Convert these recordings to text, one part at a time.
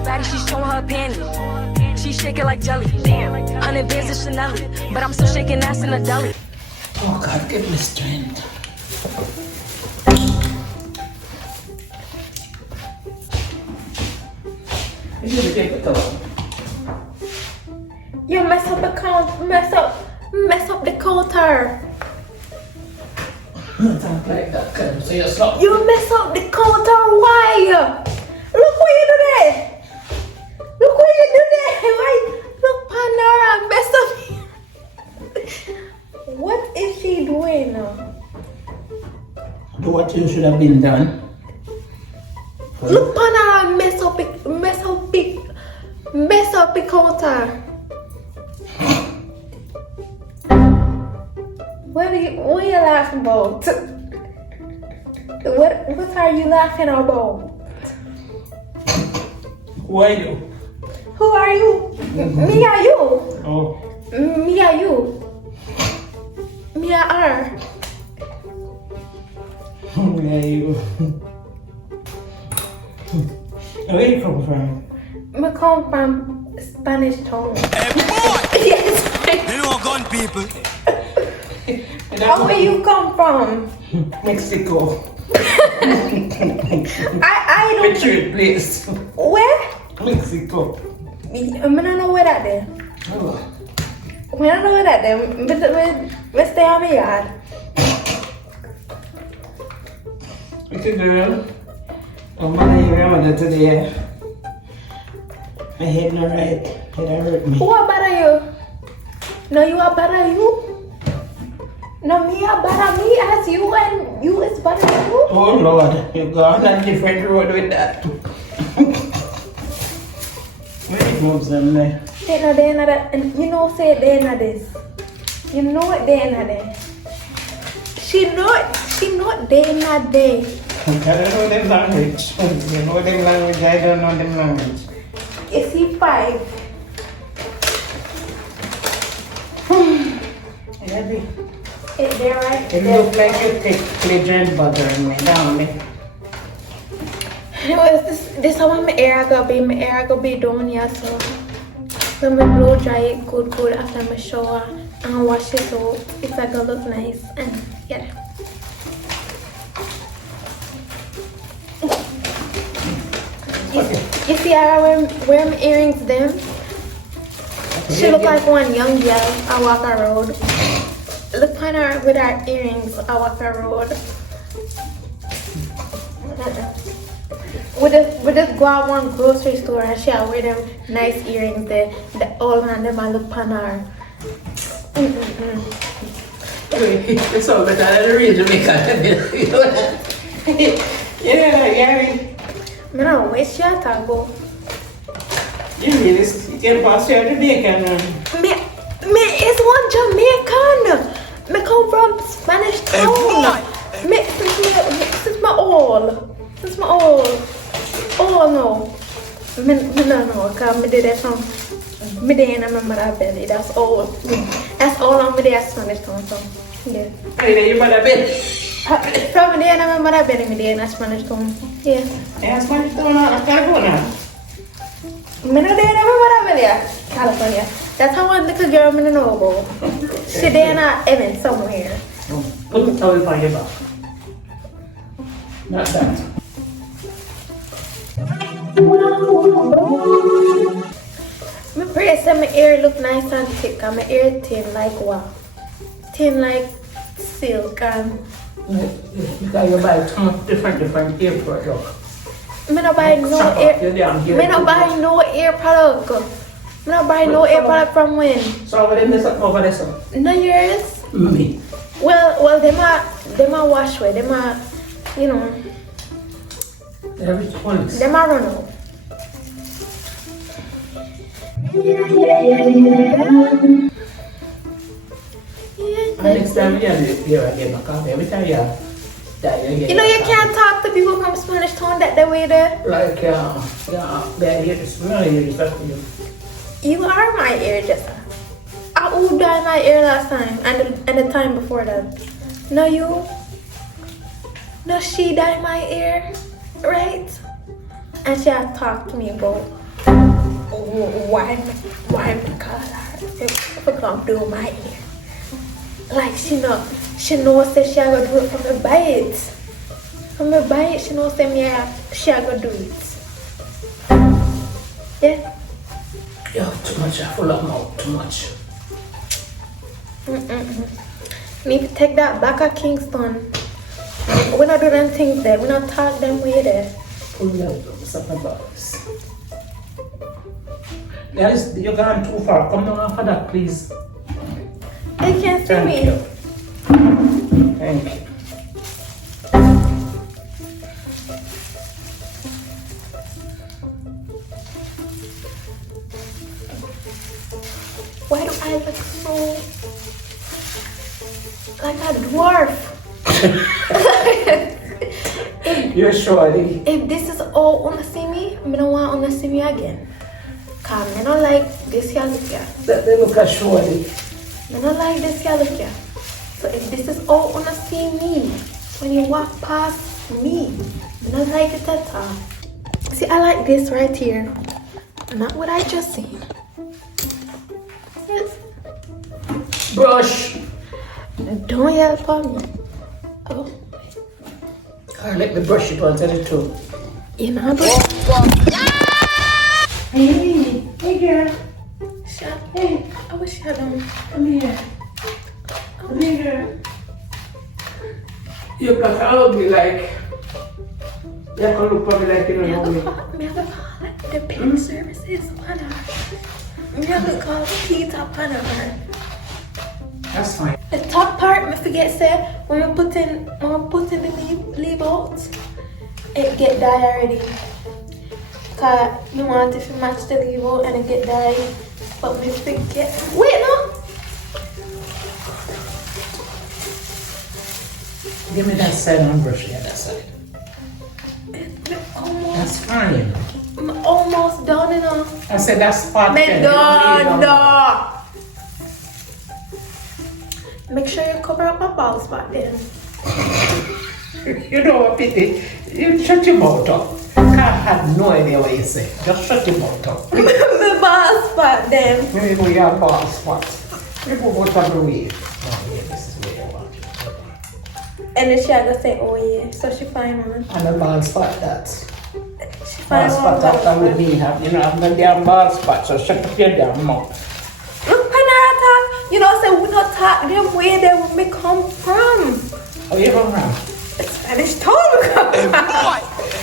her body, she's showing her panties. She shaking like jelly. 100 bands of Chanel, but I'm still shaking ass in a deli. Oh God, give me strength. You mess up the mess up the counter. Talk like that, can say yourself. You mess up the counter. Why? Look what you do there. Look what you do there. Why? Look, Pandora mess up. What is she doing now? Do what you should have been done. Look, Pandora mess up the counter. What are you laughing about? What are you laughing about? Who are you? Who are you? Me are you? Oh. Me are you? Me are her. Who are you? Where you come from? I come from Spanish Town. Hey boy! Yes. They don't gun people. Where you come from? Mexico. I don't. Retreat place. Where? Mexico. I don't know where that there. Oh. I don't know where that there. But stay on my yard. Little girl. I'm gonna hear mother today. My head not right. It hurt me. Who are bother you? No, you are bother you? No, me are bother me as you and you is bother you? Oh Lord, you gone on a different road with that. Where it moves them there? Say no, they not that. And you know, say they not this. You know it, they not there. She not they not there. I don't know them language. You know them language, I don't know them language. You see 5. Heavy. Is there right? It look like you take pleasure butter in me, down me. This how my hair gonna be. My hair gonna be done, yeah, so let me blow dry it good after my shower and wash it so it's like gonna look nice and yeah. You see how I wear my earrings them? She look like one young girl. I walk a road. Look on her with her earrings. I walk a road. We just go out one grocery store and she wear them nice earrings. The old man them I look on her. It's all better than the real Jamaican. You know that? Yeah, Gary. I don't waste your time, bro. You really can pass your Jamaican. Me is one Jamaican. Me come from Spanish Town. This is my all. This is my all. Oh no. Me no, cause me did that from me day in my mother belly. That's all. That's all on me there Spanish Town. So yeah. Hey, you mother belly. From me day in my mother belly, me day in Spanish Town. Yeah. Yeah, Spanish Town, I can't go now. Me no day in my mother belly, California. That's how one little girl me no know about. She day in heaven somewhere. Put the towel on your back. Not that. Me pray say my hair look nice and thick and my hair thin like what? Thin like silk and Because you buy too much different hair product. me no buy no hair. Me no buy no hair product. Me no buy no hair product from when? So what them this over this? No yours? Me. Well them a wash away. Them a you know. Every once. Them a run out. Next time you have here again, every time you have that You know you can't talk to people from Spanish Town that way there. Like they're here to smell you, You are my hairdresser. Who dyed my hair last time and the time before that? No you. No she dyed my hair, right? And she had talked to me about Why color if I come do my hair? Like she knows that she gonna do it from the bite. From the bite, she knows that she gonna do it. Yeah. Yo, too much. I full of mouth. Too much. Need to take that back at Kingston. We not do them things there. We not talk them way there. Pull up supper box. Guys, you're going too far. Come down after that, please. They can't see me. You. Thank you. Why do I look so like a dwarf? You're shorty. If this is all on the see me, I don't want on the see me again. Cause I don't like this here look here. They look at shorty. I don't like this here look here. So if this is all on the see me, when you walk past me, I don't like it at all. See, I like this right here. Not what I just seen. Yes. Brush. Don't yell on me. Oh. Or let me brush it once at a time. You know, but Hey girl. shut. Hey, I wish you had Come here. Come here, girl. You can follow me like. You can look for me like you don't know me. Me have to call the pin services planner. Me have to call Peter planner. That's fine. The top part, me forget say when we put in the leave out, it get dye already. Cause you want it to match the leave out and it get dye, but me forget. Wait no. Give me that side and brush. Yeah, that side. That's fine. I'm almost done enough. I said that's part. Me 10. done. Make sure you cover up my bald spot then. You know what, Pity? You shut your mouth up. I have no idea what you say. Just shut your mouth up. My bald spot then. Maybe go your ball spot. Maybe go to the way. Oh yeah, this is where you want it. And then she had to say, oh yeah, so she find one. And the ball spot that. She Ball find spot one. after with me have. You know, I'm the damn ball spot, so shut up your damn mouth. Look, Panata, you know, say we not talk them where they may come from. Oh, you from around? Spanish town we come from.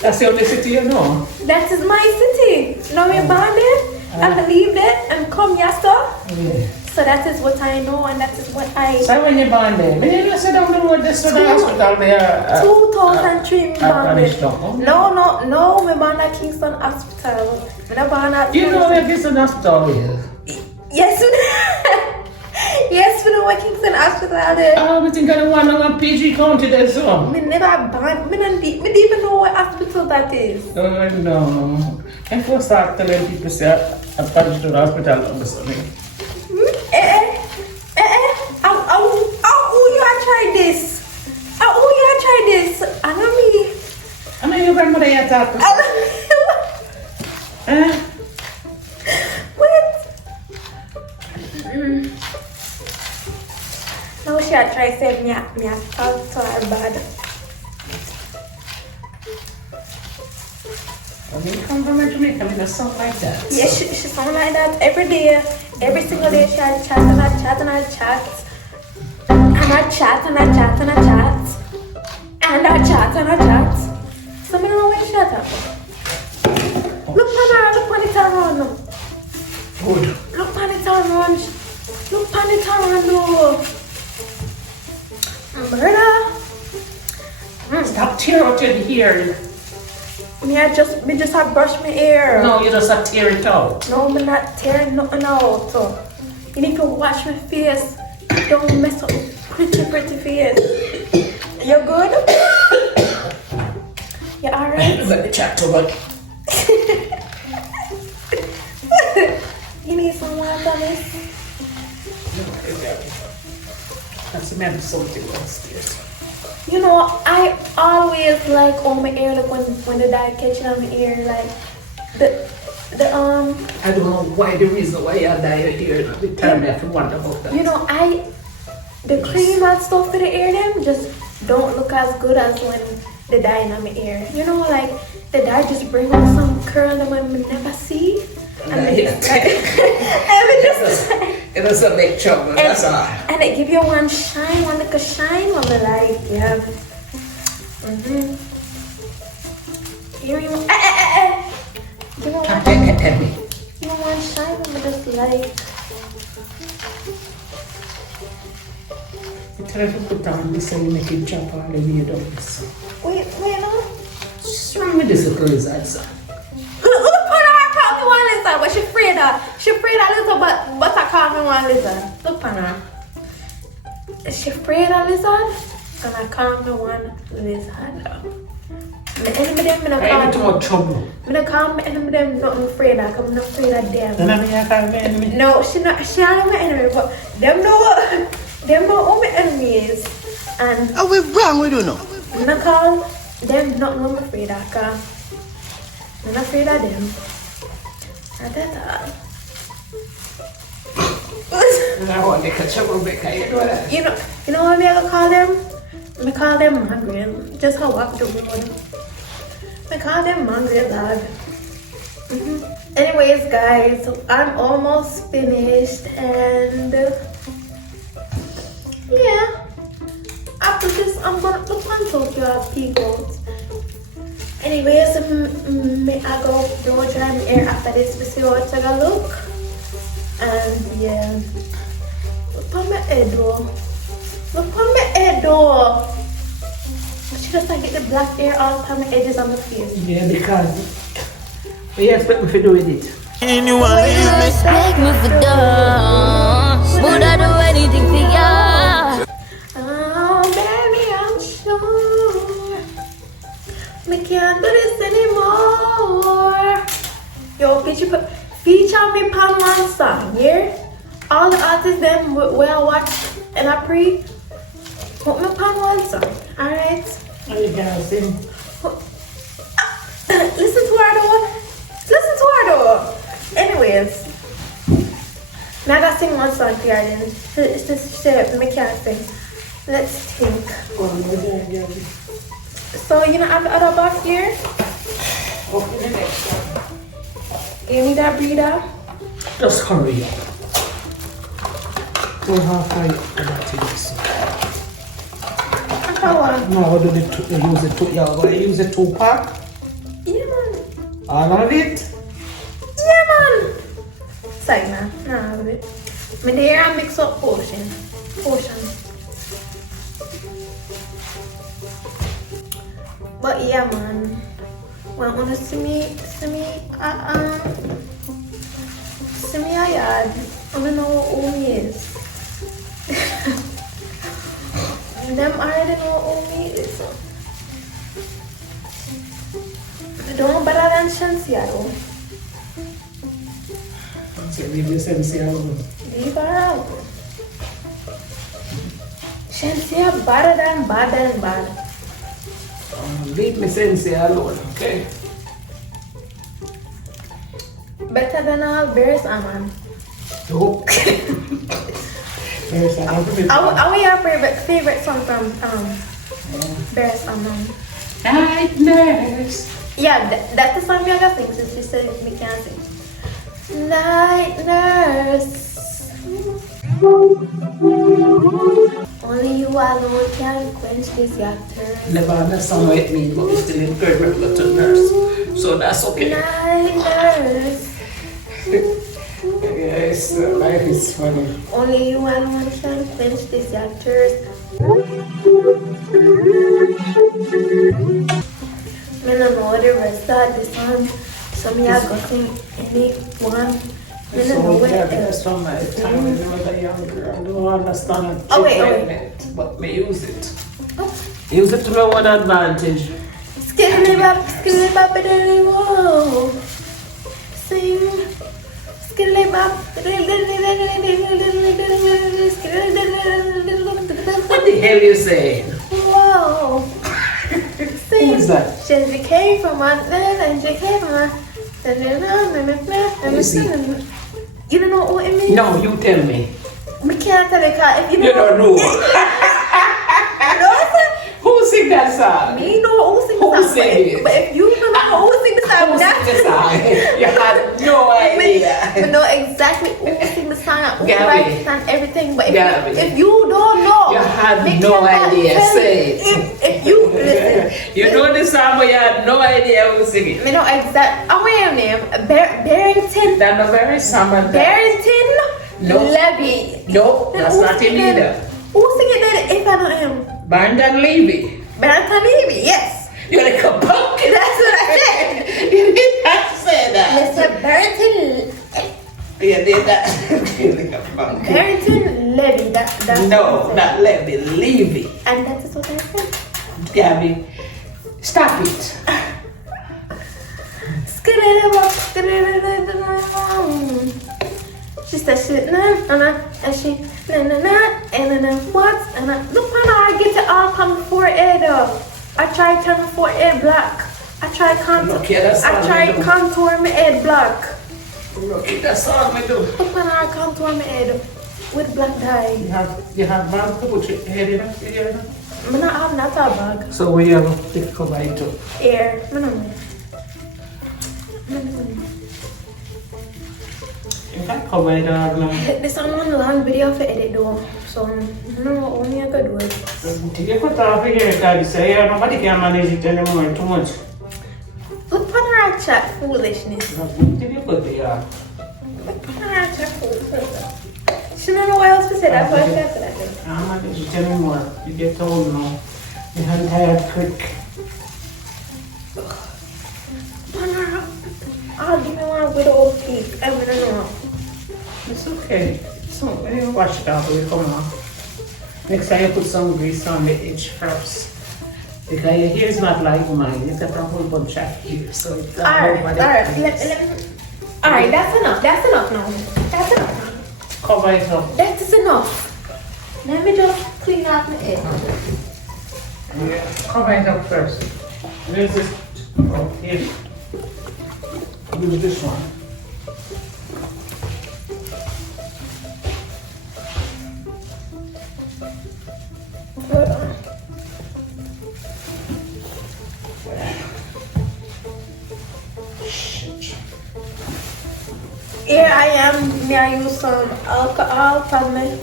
That's the only city you know. That is my city. Now we born there, I believe that, and come yesterday. Yeah. So that is what I know, and that is what I. So when you born there, when you sit down the road, this to the hospital there. 2003 me born there. Spanish No, me born at Kingston Hospital. Me not born at. You know where Kingston Hospital is? Yes, we yes, we know where Kingston Hospital is. Oh, we think I don't want to PG County there, so. Me never born. Me don't even know what hospital that is. Oh, no. I first start telling people, say, I've gone to the hospital on the Sunday. Who you are try this? Who you are try this? I know me. I know your grandmother you talk to. Wait. Now she are try say me a talk to her bad. When you come from Jamaica, we don't sound like that. Yeah, she sound like that every day. Every single day she had chat and I chat and I chat. And I chat and I chat and I chat. And I chat and I chat. So I don't know where she at. Look on her, look on it around. Good. Look on it around. Look on it around. Murder. Stop tearing out your hair. Me just have brush my hair. No, you just have to tear it out. No, I'm not tearing nothing out. You need to wash my face. Don't mess up my pretty face. You good? You alright? Let me chat to it. You need some water, miss? That's the man something downstairs. You know, I always like all my hair, like when the dye catching on my ear, like The I don't know why the reason why you dye your hair. Every time I have to wonder about that. you know, the cream and stuff for the hair them just don't look as good as when the dye in my hair. You know, like the dye just bring out some curl that we never see. And it just It doesn't make trouble, that's all. and it give you one shine, one little shine on the light, yeah. Give me one, give me one, Tell me. give me one shine on this light. You try to put on this and you make it jump all the way down this. Wait, no. Show me this little lizard, son. Who put her call me one lizard? But she afraid of lizard, but I call me one lizard. Look on her. Is she afraid of lizard? And I call me one lizard. My enemy them, I ain't too much trouble. I'm gonna call my enemy them not afraid of. I'm not afraid of them. Then I'm here calling my enemy. No, she not my enemy, but them know who my enemy is. And Are we wrong with you now? I'm gonna call them not know I'm afraid of, cause I'm not afraid of them. Not at all. I want to catch up with you know that. You know what I'm gonna call them? I call them Margaret. Just how up the road. I call them Margaret, dog. Anyways, guys, I'm almost finished, and yeah. After this, I'm gonna look on Tokyo people. Anyways, I go blow dry my hair after this. We see what I gotta look. And yeah, look on my head though. Look on my head though. I should just get the black hair all on my edges on my face. Yeah, because what you expect me to do with it? Anyone leave me? Make me for dumb. Would I do anything for ya? Oh, baby, I'm sure we can't do this anymore. Yo, feature me on one song, yeah? All the artists them where I watch and I pre, put me on one song, alright? Are you gonna sing? Listen to her though. Listen to her though. Anyways, now I gotta sing one song here then. It's just shit, me can't sing. Let's think. Oh, no, yeah. So you know, I have the other box here. Open the next one. You need that breather? Just hurry up. Don't have to do this. No, I don't need to use it two. Yeah, but I use it 2-pack. Yeah, man. All of it. Yeah, man. Sorry, man. No, all of it. My there I mix up potion. But yeah, man. Wanna see me a yard. I don't know who he is. Them already know who he is. Don't better than Shansia though. So leave the sensei alone. Leave her out. Shansia better than bad. Leave me sensei alone, okay? Better than all bears, man. No. There's an Are your favorite song from Bears, Nightmares. Yeah, that's the song we gotta sing since you said we can't sing. Night nurse. Only you alone can quench this your thirst. Never understand what it means, but we still encourage people to nurse. So that's okay. Night nurse. Yes, life is funny. Only you alone can quench this your thirst. I don't know the rest of the song. So me I got sing anyone. I don't know what That's else. from my time when I was a young girl. I don't understand Oh, wait. it, but me use it. Use it to my one advantage. Skidly bop, whoa. Sing. Skidly bop, What the hell you saying? whoa. Sing. Who's that? She came from my land and she came from my You don't know what it means? No, you tell me. We can't tell it, 'cause if you You don't know. know Who sing that song? me know who sing the Who song, sing it? but if you don't know who sing the song, Who sing the song? You had no idea. We know exactly who sing the song, who Gabby. writes and everything. But Gabby. if you don't know, You had we no cannot idea. tell Say you. it. If you listen, You know the song, but you had no idea who sing it. we know exact. Oh, wait, name Barrington. That's not very summer. Barrington No. Levy. No, Then that's who not sing him it? either. Who sing it then if I know him? Barrington Levy. Barrington Levy, yes. You're like a pumpkin. That's what I said. You did not say that. Mr. Barrington. You did that. You're like a pumpkin. Barrington Levy. That's No, what I said. not Levy. Levy. And that is what I said. Gabby, stop it. She said she and she and what and look when I get it all come forehead up. I try turn my forehead black. I try contour. Okay, that's all I try we do. contour my head black. Look, that's all we do. Look when I contour my head with black dye. You have bag to put your head in here. I'm not have not a bag. So we have a thick cover it too. Air. You can cover it all now. This is one long video for edit though. So I don't know what only I could do it. You put off here because you say, yeah, nobody can manage it anymore too much. Look when I chat foolishness. Did you put it on? She don't know what else to say. That's why I said that thing. I'm not going to tell you more. You get told now. You have tired quick. I'll give you one with old peak. I don't know. It's okay. So, you wash it out when you come off. Next time you put some grease on the edge first. Because your hair is not like mine. It's got a whole bunch of hair. So it's Alright. Alright, that's enough. That's enough now. That's enough. Cover it up. That is enough. Let me just clean out my head. Yeah, cover it up first. Where's this? Oh, here. Use this one. Hold on. Here I am. May I use some alcohol from my head?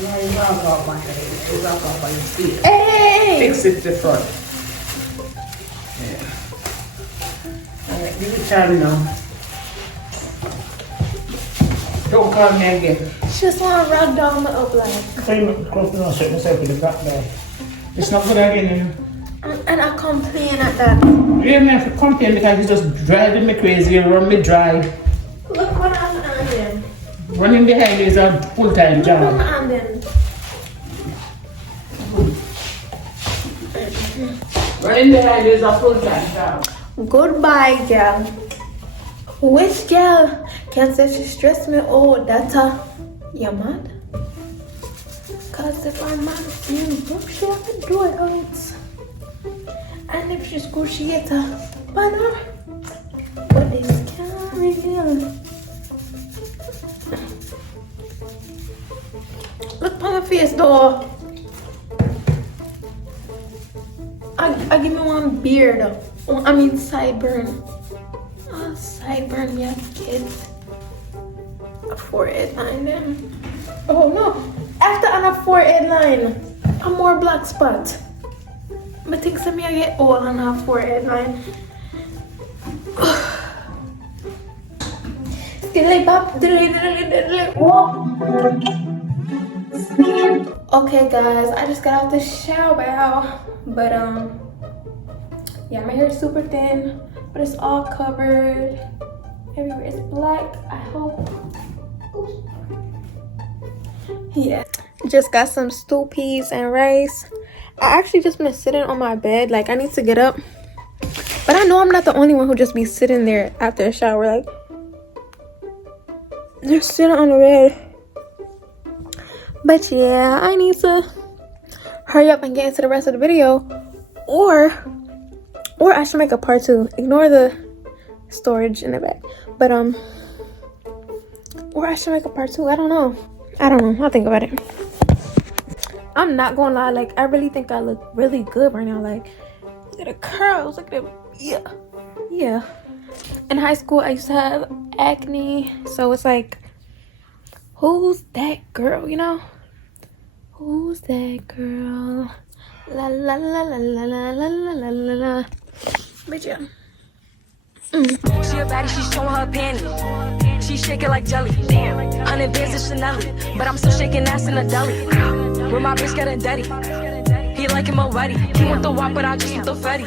No, you don't go up on your head. You don't go up on your feet. Hey! Fix it the front. Yeah. Alright, give it time now. Don't call me again. Just want to rub down my upline. It's not good again. And I complain at that. You have to complain because it's just driving me crazy. You run me dry. Look what I'm doing. Running behind me is a full-time Look what job. I'm doing. Running behind me is a full-time job. Goodbye, girl. Which girl can say she stressed me? Oh, that's a... You mad? Cause if I'm mad, she have to do it out. And if she's good, she gets a banner. But this can't reveal. Look on my face, though. I give me one beard. I mean, sideburn. Oh, sideburn, yeah, kids. A forehead line then. Oh no. After on a forehead line, a more black spot. But think some I get all on a forehead line. Okay guys, I just got out the shower. But yeah, my hair is super thin, but it's all covered. Everywhere is black. I hope. Yeah. Just got some stew peas and rice. I actually just been sitting on my bed. Like, I need to get up. But I know I'm not the only one who just be sitting there after a shower. Like, just sitting on the bed. But yeah, I need to hurry up and get into the rest of the video. Or Or I should make a part 2. Ignore the storage in the back. But or I should make a part 2. I don't know. I'll think about it. I'm not gonna lie, like I really think I look really good right now. Like look at the curls, look at them. Yeah. In high school I used to have acne, so it's like, who's that girl, you know? Who's that girl? La la la la la la la la la la. But yeah. She a baddie, she showing her panties. She shaking like jelly. 100 bands of Chanel, but I'm still shaking ass in a deli. With my bitch getting dirty. He like him already. He want the wop, but I just want the fatty.